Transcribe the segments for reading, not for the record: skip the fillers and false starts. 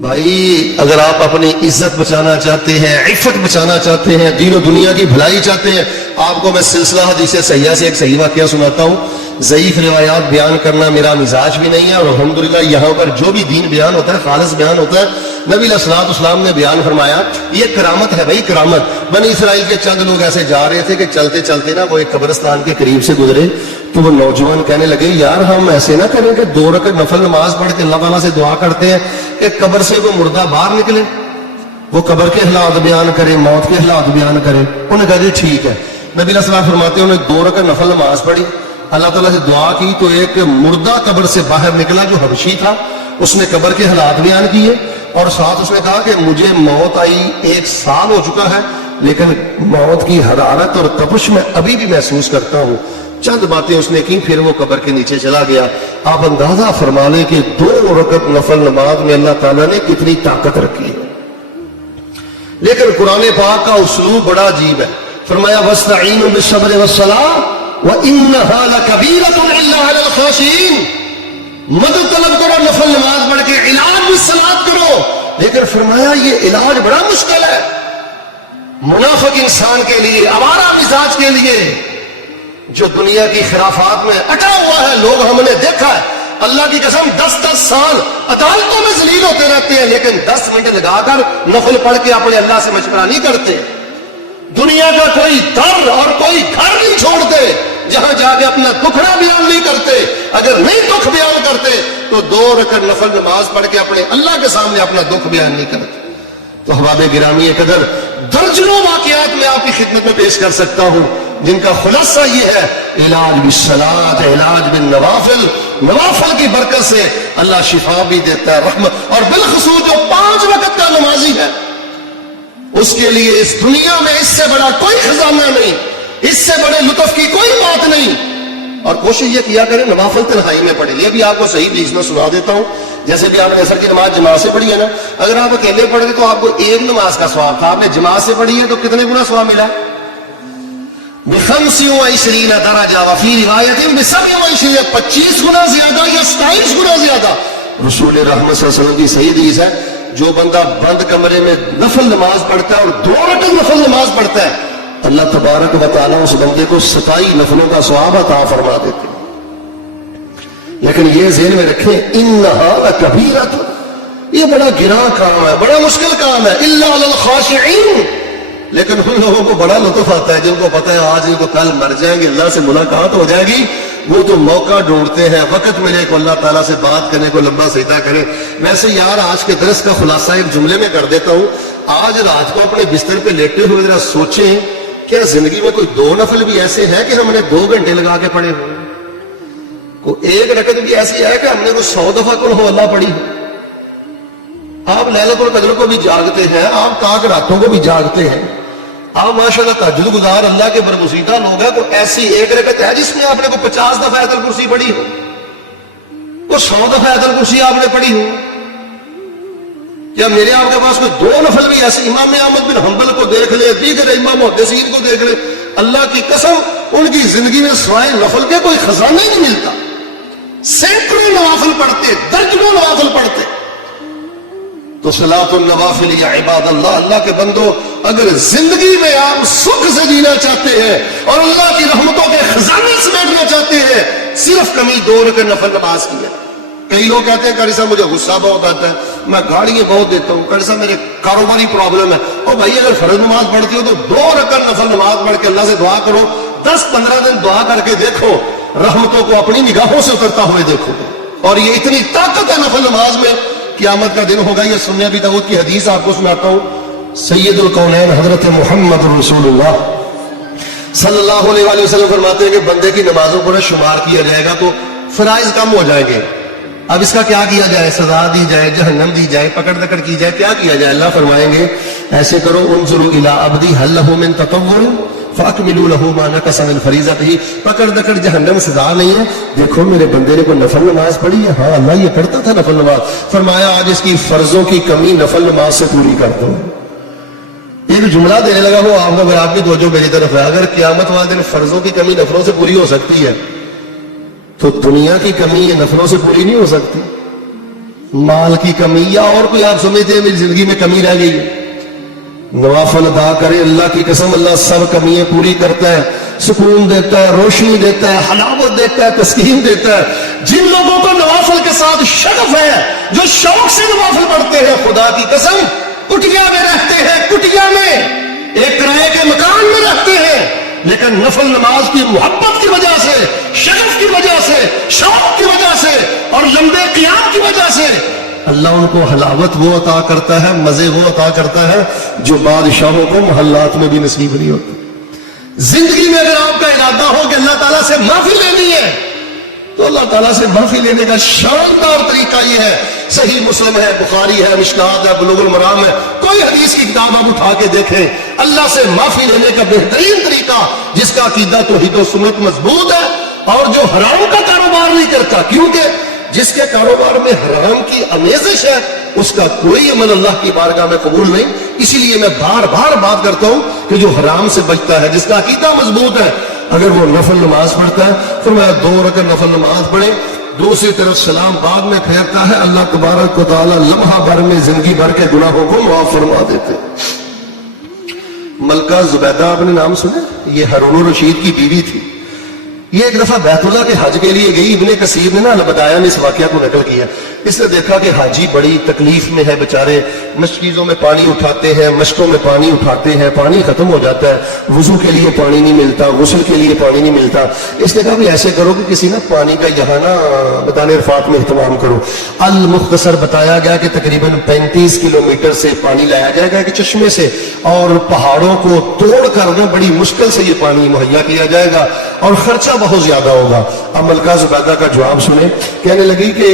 بھائی اگر آپ اپنی عزت بچانا چاہتے ہیں، عفت بچانا چاہتے ہیں، دین و دنیا کی بھلائی چاہتے ہیں، آپ کو میں سلسلہ حدیث صحیحہ سے ایک صحیح واقعہ سناتا ہوں۔ ضعیف روایات بیان کرنا میرا مزاج بھی نہیں ہے، اور الحمدللہ یہاں پر جو بھی دین بیان ہوتا ہے خالص بیان ہوتا ہے۔ نبی علیہ الصلوۃ والسلام نے بیان فرمایا، یہ کرامت ہے بھائی، کرامت۔ بنی اسرائیل کے چند لوگ ایسے جا رہے تھے کہ چلتے چلتے نا وہ ایک قبرستان کے قریب سے گزرے، تو وہ نوجوان کہنے لگے یار ہم ایسے نہ کریں کہ 2 رکعت نفل نماز پڑھ کے اللہ تعالیٰ سے دعا کرتے ہیں کہ قبر سے وہ مردہ باہر نکلے، وہ قبر کے حالات بیان کرے، موت کے حالات بیان کرے۔ انہوں نے کہا جی ٹھیک ہے۔ نبی علیہ السلام فرماتے ہیں انہوں نے 2 رکعت نفل نماز پڑھی، اللہ تعالیٰ سے دعا کی، تو ایک مردہ قبر سے باہر نکلا جو حبشی تھا، اس نے قبر کے حالات بیان کیے، اور ساتھ اس نے کہا کہ مجھے موت آئی 1 سال ہو چکا ہے، لیکن موت کی حرارت اور تپش میں ابھی بھی محسوس کرتا ہوں۔ چند باتیں اس نے کی، پھر وہ قبر کے نیچے چلا گیا۔ آپ اندازہ فرما لیں کہ 2 رکعت نفل نماز میں اللہ تعالیٰ نے کتنی طاقت رکھی ہے۔ لیکن قرآن پاک کا اسلوب بڑا عجیب ہے۔ فرمایا وَاسْتَعِينُوا بِالصَّبْرِ وَالصَّلَاةِ وَإِنَّهَا لَكَبِيرَةٌ إِلَّا عَلَى الْخَاشِعِينَ، مدد طلب کرو نفل نماز پڑھ کے، علاج بھی صلات کرو، لیکن فرمایا یہ علاج بڑا مشکل ہے منافق انسان کے لیے، آوارہ مزاج کے لیے، جو دنیا کی خرافات میں اٹا ہوا ہے۔ لوگ ہم نے دیکھا ہے اللہ کی قسم 10 سال عدالتوں میں ذلیل ہوتے رہتے ہیں، لیکن 10 منٹ لگا کر نفل پڑھ کے اپنے اللہ سے مشورہ نہیں کرتے۔ دنیا کا کوئی در اور کوئی گھر نہیں چھوڑتے جہاں جا کے اپنا دکھڑا بیان نہیں کرتے۔ اگر نہیں دکھ بیان کرتے تو 2 رکعت نفل نماز پڑھ کے اپنے اللہ کے سامنے اپنا دکھ بیان نہیں کرتے۔ تو احباب گرامی قدر درجنوں واقعات میں آپ کی خدمت میں پیش کر سکتا ہوں، جن کا خلاصہ یہ ہے علاج بالصلاۃ، علاج بالنوافل، نوافل کی برکت سے اللہ شفا بھی دیتا ہے، رحمت، اور بالخصوص جو 5 وقت کا نمازی ہے اس کے لیے اس دنیا میں اس سے بڑا کوئی خزانہ نہیں، اس سے بڑے لطف کی کوئی بات نہیں۔ اور کوشش یہ کیا کریں نوافل تنہائی میں پڑھیں۔ یہ بھی آپ کو صحیح حدیث میں سنا دیتا ہوں، جیسے بھی آپ نے عصر کی نماز جماعت سے پڑھی ہے نا، اگر آپ اکیلے پڑھ گئے تو آپ کو 1 نماز کا ثواب تھا، آپ نے جماعت سے پڑھی ہے تو کتنے گنا ثواب ملا؟ ب25 درجہ، وفی روایت ب27، 25 گنا زیادہ یا 27 گنا زیادہ۔ رسول رحمت صلی اللہ علیہ وسلم کی صحیح حدیث ہے، جو بندہ بند کمرے میں نفل نماز پڑھتا ہے اور 2 رکعت نفل نماز پڑھتا ہے، اللہ تبارک و تعالیٰ اس بندے کو 27 نفلوں کا ثواب عطا فرما دیتے ہیں۔ لیکن یہ ذہن میں رکھیں انہا لکبیرۃ، یہ بڑا گراں کام ہے، بڑا مشکل کام ہے، الا علی الخاشعین، لیکن ان لوگوں کو بڑا لطف آتا ہے جن کو پتہ ہے آج ان کو کل مر جائیں گے، اللہ سے ملاقات ہو جائے گی، وہ تو موقع ڈھونڈتے ہیں، وقت ملے کو اللہ تعالیٰ سے بات کرنے کو، لمبا سجدہ کرے۔ ویسے یار آج کے درس کا خلاصہ ایک جملے میں کر دیتا ہوں۔ آج رات کو اپنے بستر پہ لیٹے ہوئے ذرا سوچیں، کیا زندگی میں کوئی 2 نفل بھی ایسے ہیں کہ ہم نے 2 گھنٹے لگا کے پڑھے ہوں؟ کوئی 1 رکعت بھی ایسی ہے کہ ہم نے کوئی 100 دفعہ قل ہو اللہ پڑھی ہو؟ آپ لیلۃ القدر کو بھی جاگتے ہیں، آپ تاک راتوں کو بھی جاگتے ہیں، آپ ماشاءاللہ تہجد گزار اللہ کے برگزیدہ لوگ ہیں۔ کوئی ایسی 1 رکعت ہے جس میں آپ نے کوئی 50 دفعہ آیت الکرسی پڑھی ہو؟ کوئی 100 دفعہ آیت الکرسی آپ نے پڑھی ہو؟ یا میرے آپ کے پاس کوئی 2 نفل بھی ایسے، امام احمد بن حنبل کو دیکھ لے، دیگر امام محدثین کو دیکھ لے، اللہ کی قسم ان کی زندگی میں سوائے نفل کے کوئی خزانہ ہی نہیں ملتا۔ سینکڑوں نوافل پڑھتے، درجنوں نوافل پڑھتے۔ تو صلاۃ النوافل یا عباد اللہ، اللہ کے بندو، اگر زندگی میں آپ سکھ سے جینا چاہتے ہیں اور اللہ کی رحمتوں کے خزانے سمیٹنا چاہتے ہیں، صرف کمی 2 رکعت نفل نماز کی ہے۔ کئی لوگ کہتے ہیں قاری صاحب مجھے غصہ بہت آتا ہے، میں گاڑیاں بہت دیتا ہوں، قاری صاحب میرے کاروباری پرابلم ہے۔ او بھائی اگر فرض نماز پڑھتی ہو تو 2 رکعت نفل نماز پڑھ کے اللہ سے دعا کرو، 10-15 دن دعا کر کے دیکھو، رحمتوں کو اپنی نگاہوں سے اترتا ہوئے دیکھو۔ اور یہ اتنی طاقت ہے نفل نماز میں، قیامت کا دن ہوگا۔ یہ سنن ابی داؤد کی حدیث آپ کو سناتا ہوں۔ سید الکونین حضرت محمد رسول اللہ صلی اللہ علیہ وآلہ وسلم فرماتے ہیں کہ بندے کی نمازوں کو شمار کیا جائے گا تو فرائض کم ہو جائیں گے۔ اب اس کا کیا کیا جائے؟ سزا دی جائے، جہنم دی جائے، پکڑ دکڑ کی جائے، کیا کیا جائے؟ اللہ فرمائیں گے ایسے کرو، انظروا الی عبدی هل له من تطوع فاکملوا له ما نقص من فریضته، پکڑ دکڑ جہنم سزا نہیں ہے، دیکھو میرے بندے نے کوئی نفل نماز پڑھی ہے، ہاں اللہ یہ کرتا تھا نفل نماز، فرمایا آج اس کی فرضوں کی کمی نفل نماز سے پوری کر دو۔ ایک جملہ دینے لگا وہ آپ کو، اگر آپ کی توجہ میری طرف ہے، اگر قیامت والے دن فرضوں کی کمی نفلوں سے پوری ہو سکتی ہے تو دنیا کی کمی یہ نفلوں سے پوری نہیں ہو سکتی۔ مال کی کمی یا اور کوئی آپ سمجھتے ہیں میری زندگی میں کمی رہ گئی ہے؟ نوافل ادا کرے، اللہ کی قسم اللہ سب کمیاں پوری کرتا ہے، سکون دیتا ہے، روشنی دیتا ہے، حلاوت دیتا ہے، تسکین دیتا ہے۔ جن لوگوں کو نوافل کے ساتھ شغف ہے، جو شوق سے نوافل پڑھتے ہیں، خدا کی قسم کٹیا میں رہتے ہیں، کٹیا میں ایک کرائے کے مکان میں رہتے ہیں، لیکن نفل نماز کی محبت کی وجہ سے، شغف کی وجہ سے، شوق کی وجہ سے اور لمبے قیام کی وجہ سے اللہ ان کو حلاوت وہ عطا کرتا ہے، مزے وہ عطا کرتا ہے جو بادشاہوں کو محلات میں بھی نصیب نہیں ہوتے۔ زندگی میں اگر آپ کا ارادہ ہو کہ اللہ تعالیٰ سے معافی لینی ہے تو اللہ تعالیٰ سے معافی لینے کا شاندار طریقہ یہ ہے، صحیح مسلم ہے، بخاری ہے، مشکات ہے، بلوغ المرام ہے، کوئی حدیث کی کتاب آپ اٹھا کے دیکھیں، اللہ سے معافی لینے کا بہترین طریقہ جس کا عقیدہ توحید و سنت مضبوط ہے اور جو حرام کا کاروبار نہیں کرتا، کیونکہ جس کے کاروبار میں حرام کی آمیزش ہے اس کا کوئی عمل اللہ کی بارگاہ میں قبول نہیں۔ اسی لیے میں بار بار بات کرتا ہوں کہ جو حرام سے بچتا ہے، جس کا عقیدہ مضبوط ہے، اگر وہ نفل نماز پڑھتا ہے، فرمایا 2 رکعت نفل نماز پڑھے، دوسری طرف سلام بعد میں پھیرتا ہے، اللہ تبارک و تعالی لمحہ بھر میں زندگی بھر کے گناہوں کو معاف فرما دیتے۔ ملکہ زبیدہ آپ نے نام سنا؟ یہ ہارون الرشید کی بیوی تھی۔ یہ ایک دفعہ بیت اللہ کے حج کے لیے گئی۔ ابن کثیر نے البدایہ میں اس واقعہ کو نقل کیا۔ اس نے دیکھا کہ حاجی بڑی تکلیف میں ہے بیچارے، مشکیزوں میں پانی اٹھاتے ہیں، مشکوں میں پانی اٹھاتے ہیں، پانی ختم ہو جاتا ہے، وضو کے لیے پانی نہیں ملتا، غسل کے لیے پانی نہیں ملتا۔ اس نے کہا کہ ایسے کرو کہ کسی پانی کا یہاں میدان عرفات میں اہتمام کرو۔ المختصر بتایا گیا کہ تقریباً 35 کلومیٹر سے پانی لایا جائے گا کہ چشمے سے، اور پہاڑوں کو توڑ کر بڑی مشکل سے یہ پانی مہیا کیا جائے گا اور خرچہ بہت زیادہ ہوگا۔ اب ملکہ زبیدہ کا جواب سنیں، کہنے لگی کہ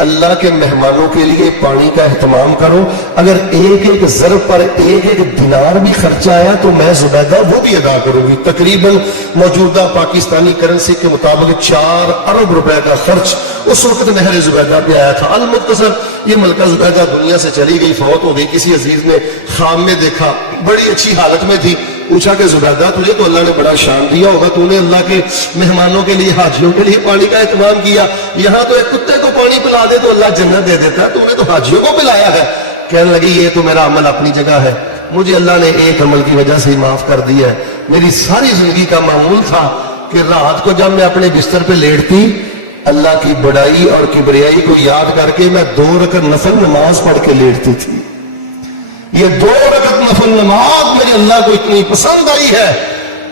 اللہ کے مہمانوں کے لیے پانی کا اہتمام کرو، اگر ایک ایک ضرب پر ایک ایک دینار بھی خرچہ آیا تو میں زبیدہ وہ بھی ادا کروں گی۔ تقریباً موجودہ پاکستانی کرنسی کے مطابق 4 ارب روپے کا خرچ اس وقت نہر زبیدہ پہ آیا تھا۔ المختصر یہ ملکہ زبیدہ دنیا سے چلی گئی، فوت ہو گئی۔ کسی عزیز نے خواب میں دیکھا، بڑی اچھی حالت میں تھی، پوچھا کہ زبیدہ تجھے تو اللہ نے بڑا شان دیا ہوگا، تو نے اللہ کے مہمانوں کے لیے، حاجیوں کے لیے پانی کا اہتمام کیا، یہاں تو ایک کتے کو پانی پلا دے تو اللہ جنت دے دیتا ہے، تو نے تو حاجیوں کو پلایا ہے۔ کہنے لگی یہ تو میرا عمل اپنی جگہ ہے، مجھے اللہ نے ایک عمل کی وجہ سے ہی معاف کر دیا ہے۔ میری ساری زندگی کا معمول تھا کہ رات کو جب میں اپنے بستر پہ لیٹتی، اللہ کی بڑائی اور کبریائی کو یاد کر کے میں 2 رکعت نفل نماز پڑھ کے لیٹتی تھی۔ یہ 2 رکعت نفل نماز میرے اللہ کو اتنی پسند آئی ہے،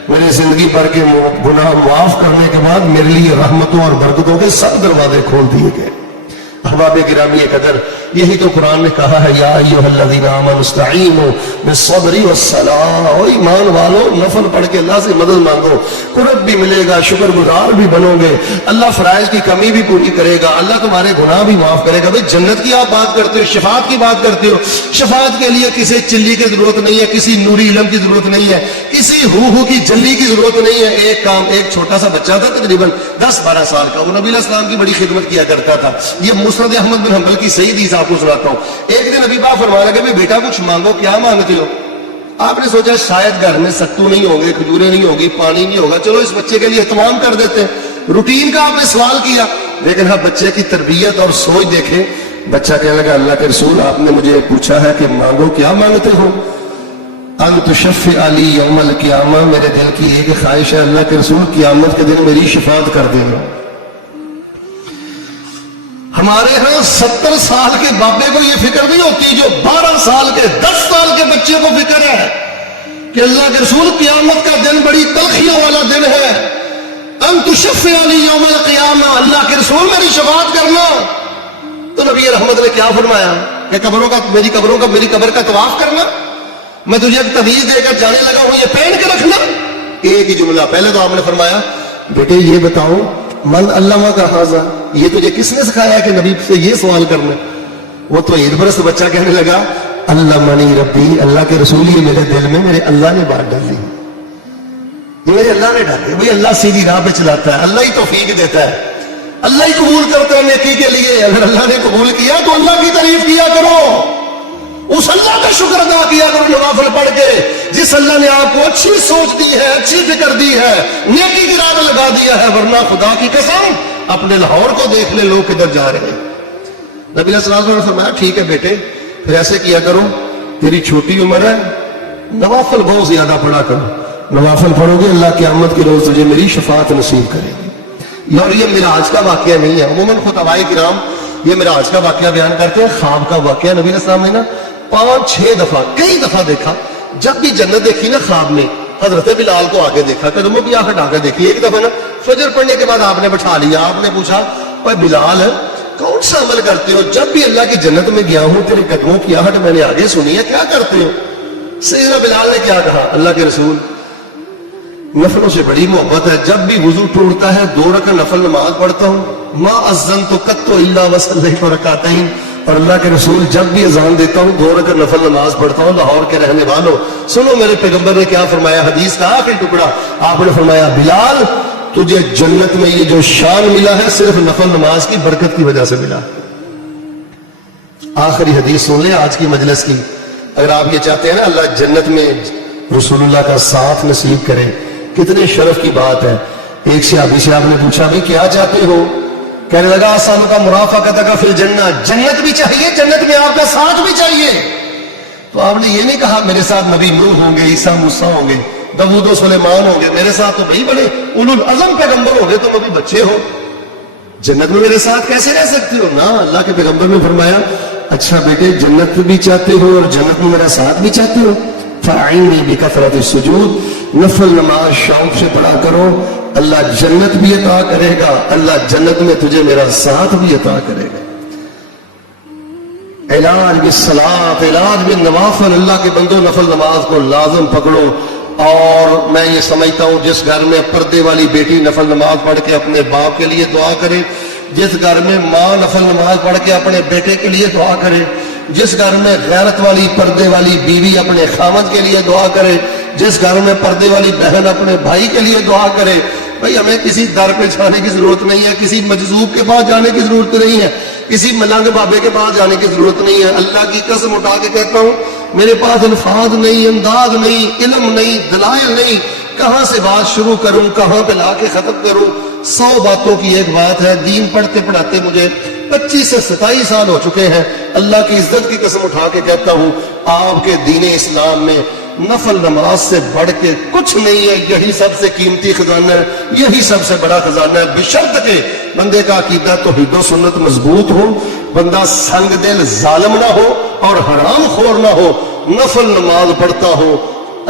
میری زندگی بھر کے گناہ معاف کرنے کے بعد میرے لیے رحمتوں اور برکتوں کے سب دروازے کھول دیے گئے۔ احباب گرامی قدر، یہی تو قرآن نے کہا ہے، یا ایھا الذین آمنوا استعینوا بالصبر والصلاۃ، اور ایمان والو نفل پڑھ کے اللہ سے مدد مانگو، قرب بھی ملے گا، شکر گزار بھی بنو گے، اللہ فرائض کی کمی بھی پوری کرے گا، اللہ تمہارے گناہ بھی معاف کرے گا۔ بھئی جنت کی آپ بات کرتے ہو، شفاعت کی بات کرتے ہو، شفاعت کے لیے کسی چلی کی ضرورت نہیں ہے، کسی نوری علم کی ضرورت نہیں ہے، کسی ہو کی جلی کی ضرورت نہیں ہے۔ ایک کام، ایک چھوٹا سا بچہ تھا تقریباً 10-12 سال کا، وہ نبی علیہ السلام کی بڑی خدمت کیا کرتا تھا۔ یہ مسند احمد بن حنبل کی صحیح حدیث آپ کو سناتا ہوں۔ ایک دن نبی پاک فرمایا کہ بیٹا کچھ مانگو، کیا مانگتے ہو؟ آپ نے سوچا شاید گھر میں ستو نہیں ہوں گے، کھجوریں نہیں ہوگی، پانی نہیں ہوگا، چلو اس بچے کے لیے اہتمام کر دیتے ہیں۔ روٹین کا آپ نے سوال کیا، لیکن ہاں بچے کی تربیت اور سوچ دیکھیں۔ بچہ کہنے لگا اللہ کے رسول آپ نے مجھے پوچھا ہے کہ مانگو، کیا مانگتے ہو؟ ان تشفع لی یوم القیامہ، میرے دل کی ایک خواہش ہے اللہ کے رسول قیامت کے دن میری شفاعت کر دینا۔ ہمارے ہاں 70 سال کے بابے کو یہ فکر نہیں ہوتی جو 12 سال کے 10 سال کے بچے کو فکر ہے کہ اللہ کے رسول قیامت کا دن بڑی تلخیوں والا دن ہے۔ ان تشفع لی یوم القیامہ، اللہ کے رسول میری شفاعت کرنا۔ تو نبی رحمت نے کیا فرمایا کہ میری قبر کا طواف کرنا، میں تجھے ایک تعویذ دے کر جانے لگا ہوں، یہ پہن کے رکھنا۔ ایک ہی جملہ، پہلے تو آپ نے فرمایا بیٹے یہ بتاؤ من علمہ کا حاذا، یہ تجھے کس نے سکھایا کہ نبی سے یہ سوال کرنا؟ وہ تو عید پرست بچہ کہنے لگا علمنی ربی، اللہ کے رسول یہ میرے دل میں میرے اللہ نے بات ڈالی، یہ میرے اللہ نے ڈالی۔ بھئی اللہ سیدھی راہ پہ چلاتا ہے، اللہ ہی توفیق دیتا ہے، اللہ ہی قبول کرتا ہے نیکی کے لیے۔ اگر اللہ نے قبول کیا تو اللہ کی تعریف کیا کرو، اس اللہ کا شکر ادا کیا کرو نوافل پڑھ کے، جس اللہ نے آپ کو اچھی سوچ دی ہے، اچھی فکر دی ہے، نیکی کی راہ لگا دیا ہے۔ ورنہ خدا کی قسم اپنے لاہور کو دیکھ لے لوگ کدھر جا رہے ہیں۔ نبی علیہ السلام نے فرمایا ٹھیک ہے بیٹے پھر ایسے کیا کرو، تیری چھوٹی عمر ہے، نوافل بہت زیادہ پڑھا کرو، نوافل پڑھو گے اللہ قیامت کے روز تجھے میری شفاعت نصیب کرے گی۔ اور یہ معراج کا واقعہ نہیں ہے، عموماً خطباء کرام یہ معراج کا واقعہ بیان کرتے ہیں، خواب کا واقعہ نبی علیہ السلام نے نا 5-6 دفعہ کئی دفعہ دیکھا، جب بھی جنت دیکھی نا خواب میں حضرت بلال کو آگے دیکھا، قدموں کی آنکھ ہٹا کے دیکھی۔ ایک دفعہ نا فجر پڑھنے کے بعد آپ نے بٹھا لیا، آپ نے پوچھا اوے بلال کون سا عمل کرتے ہو؟ جب بھی اللہ کی جنت میں گیا ہوں تیرے قدموں کی آہٹ میں نے آگے سنی ہے، کیا کرتے ہو؟ سیدنا بلال نے کیا کہا، اللہ کے رسول نفلوں سے بڑی محبت ہے، جب بھی وضو ٹوٹتا ہے 2 رکعت نفل نماز پڑھتا ہوں، ما اذنت قط الا وصلیت رکعتین، اور اللہ کے رسول جب بھی اذان دیتا ہوں 2 رکعت نفل نماز پڑھتا ہوں۔ لاہور کے رہنے والوں سنو میرے پیغمبر نے کیا فرمایا، حدیث کا آخری ٹکڑا آپ نے فرمایا بلال تجھے جنت میں یہ جو شان ملا ہے صرف نفل نماز کی برکت کی وجہ سے ملا۔ آخری حدیث سن لیں آج کی مجلس کی، اگر آپ یہ چاہتے ہیں نا اللہ جنت میں رسول اللہ کا ساتھ نصیب کرے، کتنے شرف کی بات ہے۔ ایک صحابی سے آپ نے پوچھا بھائی کیا چاہتے ہو؟ کہنے لگا آسانوں کا مرافقت کا فی الجنہ، جنت بھی چاہیے، جنت میں آپ کا ساتھ بھی چاہیے۔ تو آپ نے یہ نہیں کہا میرے ساتھ نبی نوح ہوں گے، عیسیٰ موسیٰ ہوں گے، داؤد و سلیمان ہوں گے، میرے ساتھ تو بھائی بڑے اولو العزم پیغمبر ہوں گے، تم ابھی بچے ہو، جنت میں میرے ساتھ کیسے رہ سکتے ہو؟ نا، اللہ کے پیغمبر نے فرمایا اچھا بیٹے جنت بھی چاہتے ہو اور جنت میں میرا ساتھ بھی چاہتے ہو، فَأَعِنِّي بِكَثْرَةِ السُّجُودِ، نفل نماز شوق سے پڑھا کرو، اللہ جنت بھی عطا کرے گا، اللہ جنت میں تجھے میرا ساتھ بھی عطا کرے گا۔ علاج بالصلاۃ، علاج بالنوافل، اللہ کے بندو نفل نماز کو لازم پکڑو۔ اور میں یہ سمجھتا ہوں جس گھر میں پردے والی بیٹی نفل نماز پڑھ کے اپنے باپ کے لیے دعا کرے، جس گھر میں ماں نفل نماز پڑھ کے اپنے بیٹے کے لیے دعا کرے، جس گھر میں غیرت والی پردے والی بیوی اپنے خاوند کے لیے دعا کرے، جس گھر میں پردے والی بہن اپنے بھائی کے لیے دعا کرے، بھائی ہمیں کسی در پہ جانے کی ضرورت نہیں ہے، کسی مجذوب کے پاس جانے کی ضرورت نہیں ہے، کسی ملنگ بابے کے پاس جانے کی ضرورت نہیں ہے۔ اللہ کی قسم اٹھا کے کہتا ہوں میرے پاس الفاظ نہیں، انداز نہیں، علم نہیں، دلائل نہیں، کہاں سے بات شروع کروں، کہاں پہ لا کے ختم کروں۔ 100 باتوں کی ایک بات ہے، دین پڑھتے پڑھاتے مجھے 25 سے 27 سال ہو چکے ہیں، اللہ کی عزت کی قسم اٹھا کے کہتا ہوں آپ کے دین اسلام میں نفل نماز سے بڑھ کے کچھ نہیں ہے، یہی سب سے قیمتی خزانہ ہے، یہی سب سے بڑا خزانہ ہے، بشرط کہ بندے کا عقیدہ توحید و سنت مضبوط ہو، بندہ سنگ دل ظالم نہ ہو اور حرام خور نہ ہو، نفل نماز پڑھتا ہو،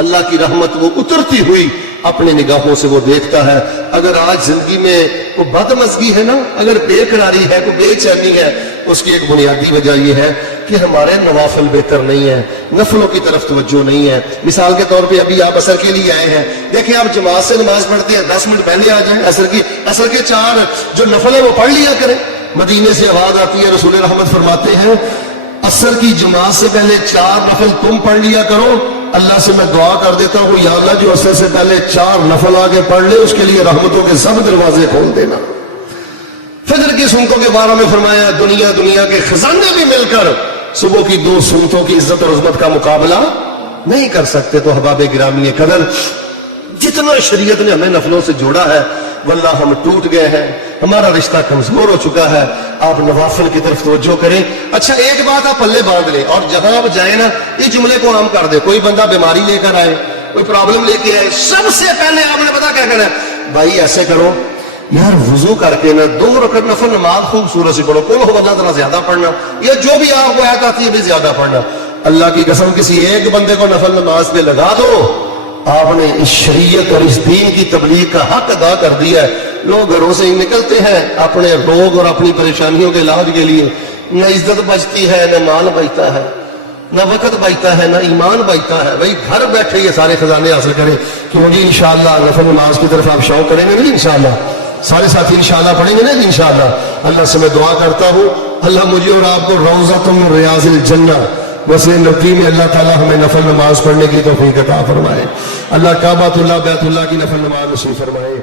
اللہ کی رحمت وہ اترتی ہوئی اپنے نگاہوں سے وہ دیکھتا ہے۔ اگر آج زندگی میں کوئی بدمزگی ہے نا، اگر بے قراری ہے، کوئی بے چینی ہے، اس کی ایک بنیادی وجہ یہ ہے کہ ہمارے نوافل بہتر نہیں ہیں، نفلوں کی طرف توجہ نہیں ہے۔ مثال کے طور پہ ابھی آپ عصر کے لیے آئے ہیں، دیکھیں آپ جماعت سے نماز پڑھتے ہیں، 10 منٹ پہلے آ جائیں، عصر کے 4 جو نفل ہے وہ پڑھ لیا کریں۔ مدینے سے آواز آتی ہے، رسول رحمت فرماتے ہیں عصر کی جماعت سے پہلے 4 نفل تم پڑھ لیا کرو، اللہ سے میں دعا کر دیتا ہوں یا اللہ جو عصر سے پہلے 4 نفل آگے پڑھ لے اس کے لیے رحمتوں کے سب دروازے کھول دینا۔ فجر کی سنتوں کے بارے میں فرمایا دنیا کے خزانے بھی مل کر صبح کی 2 سنتوں کی عزت اور عظمت کا مقابلہ نہیں کر سکتے۔ تو احباب گرامی قدر، جتنا شریعت نے ہمیں نفلوں سے جوڑا ہے واللہ ہم ٹوٹ گئے ہیں، ہمارا رشتہ کمزور ہو چکا ہے۔ آپ نوافل کی طرف توجہ کریں۔ اچھا ایک بات آپ پلے باندھ لیں اور جہاں آپ جائیں نا یہ جملے کو عام کر دیں، کوئی بندہ بیماری لے کر آئے، کوئی پرابلم لے کے آئے، سب سے پہلے آپ نے پتا کیا کرنا ہے، بھائی ایسے کرو یار وضو کر کے نا 2 رکعت نفل نماز خوبصورت سے پڑھو، قل ہو اللہ ذرا زیادہ پڑھنا، یا جو بھی آپ کو آیت آتی ہے بھی زیادہ پڑھنا۔ اللہ کی قسم کسی ایک بندے کو نفل نماز پہ لگا دو، آپ نے اس شریعت اور اس دین کی تبلیغ کا حق ادا کر دیا ہے۔ لوگ گھروں سے ہی نکلتے ہیں اپنے روگ اور اپنی پریشانیوں کے علاج کے لیے، نہ عزت بچتی ہے، نہ مال بچتا ہے، نہ وقت بچتا ہے، نہ ایمان بچتا ہے۔ بھائی گھر بیٹھے یہ سارے خزانے حاصل کریں، کیوں جی انشاءاللہ نفل نماز کی طرف آپ شوق کریں گے نا انشاءاللہ، سارے ساتھی انشاءاللہ پڑھیں گے نا انشاءاللہ۔ اللہ سے میں دعا کرتا ہوں اللہ مجھے اور آپ کو روضۃ من ریاض الجنہ وسیع نبی میں اللہ تعالیٰ ہمیں نفل نماز پڑھنے کی توفیق عطا فرمائے۔ اللہ کعبۃ اللہ بیت اللہ کی نفل نماز نصیب فرمائے۔